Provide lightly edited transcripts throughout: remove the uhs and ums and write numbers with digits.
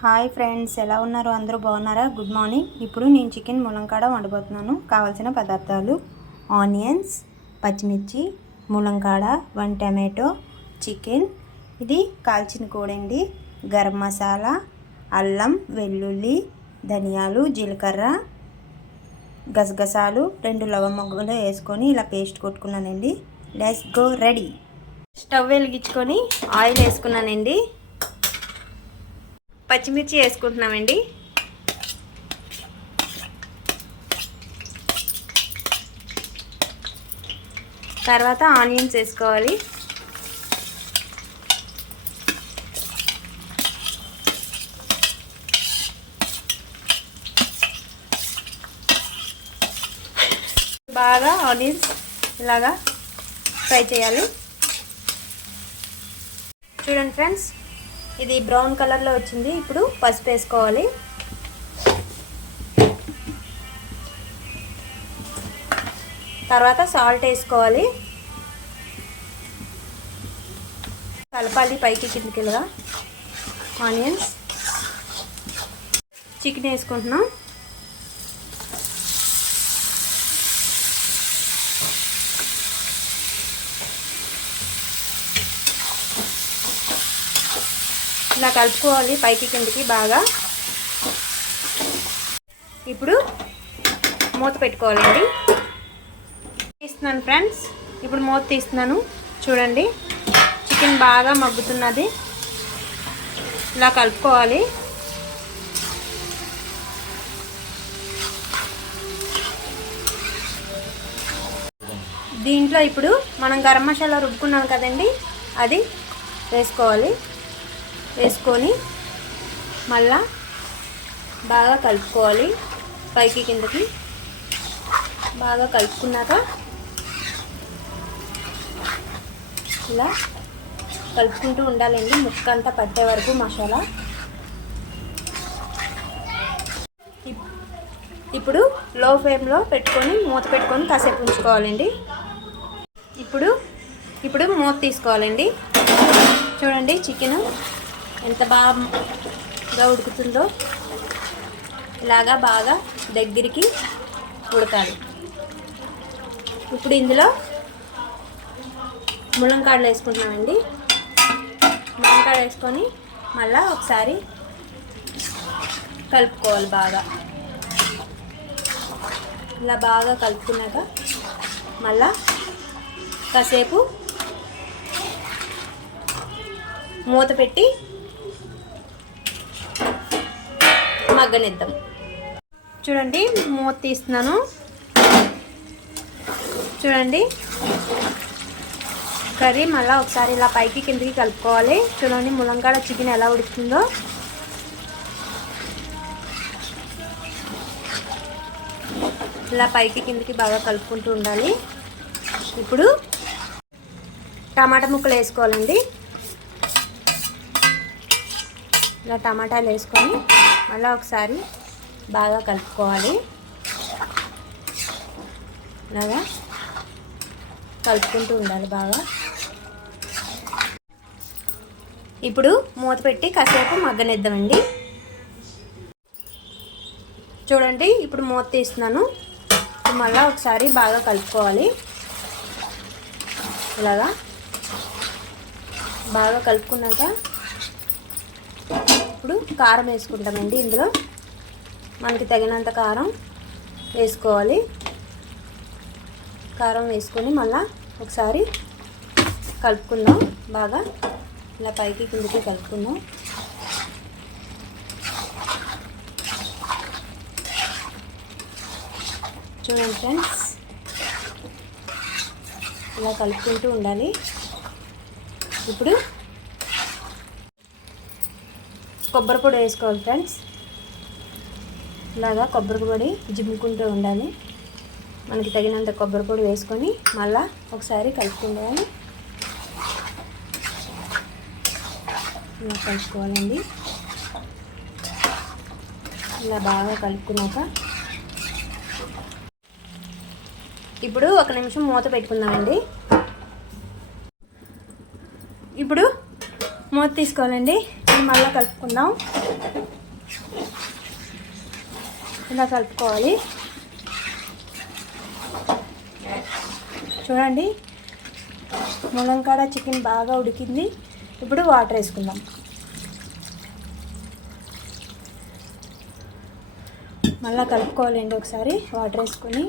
Hi friends, ఎలా ఉన్నారు? అందరూ బాగున్నారా? Good morning. ఇప్పుడు నేను చికెన్ ములంకాడ వండబోతున్నాను. కావాల్సిన పదార్థాలు: ఆనియన్స్, పచ్చిమిర్చి, ములంకాడ, 1 టమాటో, చికెన్, ఇది కాల్చిన కోడండి, గరం మసాలా, అల్లం, వెల్లుల్లి, ధనియాలు, జీలకర్ర, గసగసాలు, 2 లవంగాలు వేసుకొని ఇలా పేస్ట్ కొట్టుకున్నానండి. Let's go ready. స్టవ్ వెలిగించుకొని ఆయిల్ వేసుకున్నానండి. పచ్చిమిర్చి వేసుకుంటున్నామండి. తర్వాత ఆనియన్స్ వేసుకోవాలి. బాగా ఆనియన్స్ ఇలాగా ఫ్రై చేయాలి. చూడండి ఫ్రెండ్స్, ఇది బ్రౌన్ కలర్లో వచ్చింది. ఇప్పుడు పసుపు వేసుకోవాలి. తర్వాత సాల్ట్ వేసుకోవాలి. కలపాలి పైకి కిందకిలుగా. ఆనియన్స్, చికెన్ వేసుకుంటున్నాం. ఇలా కలుపుకోవాలి పైకి కిందకి బాగా. ఇప్పుడు మూత పెట్టుకోవాలండి. తీస్తున్నాను ఫ్రెండ్స్, ఇప్పుడు మూత తీస్తున్నాను. చూడండి, చికెన్ బాగా మగ్గుతున్నది. ఇలా కలుపుకోవాలి. దీంట్లో ఇప్పుడు మనం గరం మసాలా రుబ్బుకున్నాం కదండి, అది వేసుకోవాలి. వేసుకొని మళ్ళా బాగా కలుపుకోవాలి. పైకి కిందకి బాగా కలుపుకున్నాక ఇలా కలుపుకుంటూ ఉండాలండి, ముక్క అంతా పట్టే వరకు మసాలా. ఇప్పుడు లో ఫ్లేమ్లో పెట్టుకొని మూత పెట్టుకొని కాసేపు ఉంచుకోవాలండి. ఇప్పుడు మూత తీసుకోవాలండి. చూడండి, చికెన్ ఎంత బాగా ఉడుకుతుందో. ఇలాగా బాగా దగ్గరికి ఉడకాలి. ఇప్పుడు ఇందులో ములంకాడలు వేసుకుంటున్నామండి. ములంకాడ వేసుకొని మళ్ళీ ఒకసారి కలుపుకోవాలి బాగా. ఇలా బాగా కలుపుకున్నాక మళ్ళా కాసేపు మూత పెట్టి మగ్గనిద్దాం. చూడండి, మూత తీస్తున్నాను. చూడండి, కర్రీ మళ్ళీ ఒకసారి ఇలా పైకి కిందకి కలుపుకోవాలి. చూడండి, ములంకాడ చికెన్ ఎలా ఉడుకుతుందో. ఇలా పైకి కిందకి బాగా కలుపుకుంటూ ఉండాలి. ఇప్పుడు టమాటా ముక్కలు వేసుకోవాలండి. ఇలా టమాటాలు వేసుకొని మళ్ళీ ఒకసారి బాగా కలుపుకోవాలి. ఇలాగా కలుపుకుంటూ ఉండాలి బాగా. ఇప్పుడు మూత పెట్టి కాసేపు మగ్గనిద్దామండి. చూడండి, ఇప్పుడు మూత తీస్తున్నాను. మళ్ళీ ఒకసారి బాగా కలుపుకోవాలి. ఇలాగా బాగా కలుపుకున్నాక ఇప్పుడు కారం వేసుకుంటామండి. ఇందులో మనకి తగినంత కారం వేసుకోవాలి. కారం వేసుకొని మళ్ళీ ఒకసారి కలుపుకుందాం బాగా. ఇలా పైకి కిందకి కలుపుకుందాం. చూడండి ఫ్రెండ్స్, ఇలా కలుపుకుంటూ ఉండాలి. ఇప్పుడు కొబ్బరి పొడి వేసుకోవాలి ఫ్రెండ్స్. ఇలాగా కొబ్బరి పొడి జిమ్ముకుంటూ ఉండాలి. మనకి తగినంత కొబ్బరి పొడి వేసుకొని మళ్ళా ఒకసారి కలుపుకుందాం. ఇలా కలుపుకోవాలండి. ఇలా బాగా కలుపుకున్నాక ఇప్పుడు 1 నిమిషం మూత పెట్టుకుందామండి. ఇప్పుడు మూత తీసుకోవాలండి. మళ్ళీ కలుపుకుందాం. ఇలా కలుపుకోవాలి. చూడండి, ములంకాడ చికెన్ బాగా ఉడికింది. ఇప్పుడు వాటర్ వేసుకుందాం. మళ్ళీ కలుపుకోవాలండి ఒకసారి వాటర్ వేసుకొని.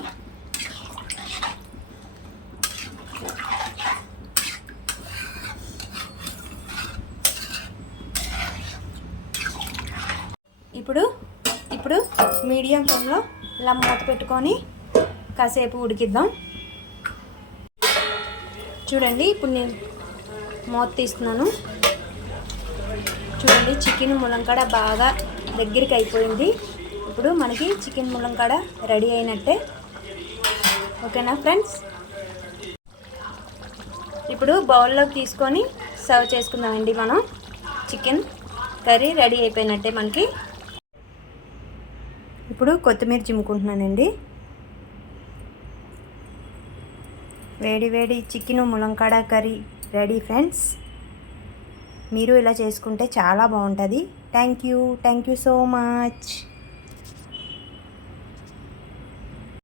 ఇప్పుడు మీడియం ఫ్లేమ్లో ఇలా మూత పెట్టుకొని కాసేపు ఉడికిద్దాం. చూడండి, ఇప్పుడు నేను మూత తీస్తున్నాను. చూడండి, చికెన్ ములంకాడ బాగా దగ్గరికి అయిపోయింది. ఇప్పుడు మనకి చికెన్ ములంకాడ రెడీ అయినట్టే. ఓకేనా ఫ్రెండ్స్? ఇప్పుడు బౌల్లోకి తీసుకొని సర్వ్ చేసుకుందామండి. మనం చికెన్ కర్రీ రెడీ అయిపోయినట్టే మనకి. ఇప్పుడు కొత్తిమీర చిమ్ముకుంటున్నానండి. వేడి వేడి చికెన్ ములంకాడ కర్రీ రెడీ ఫ్రెండ్స్. మీరు ఇలా చేసుకుంటే చాలా బాగుంటుంది. Thank you so much.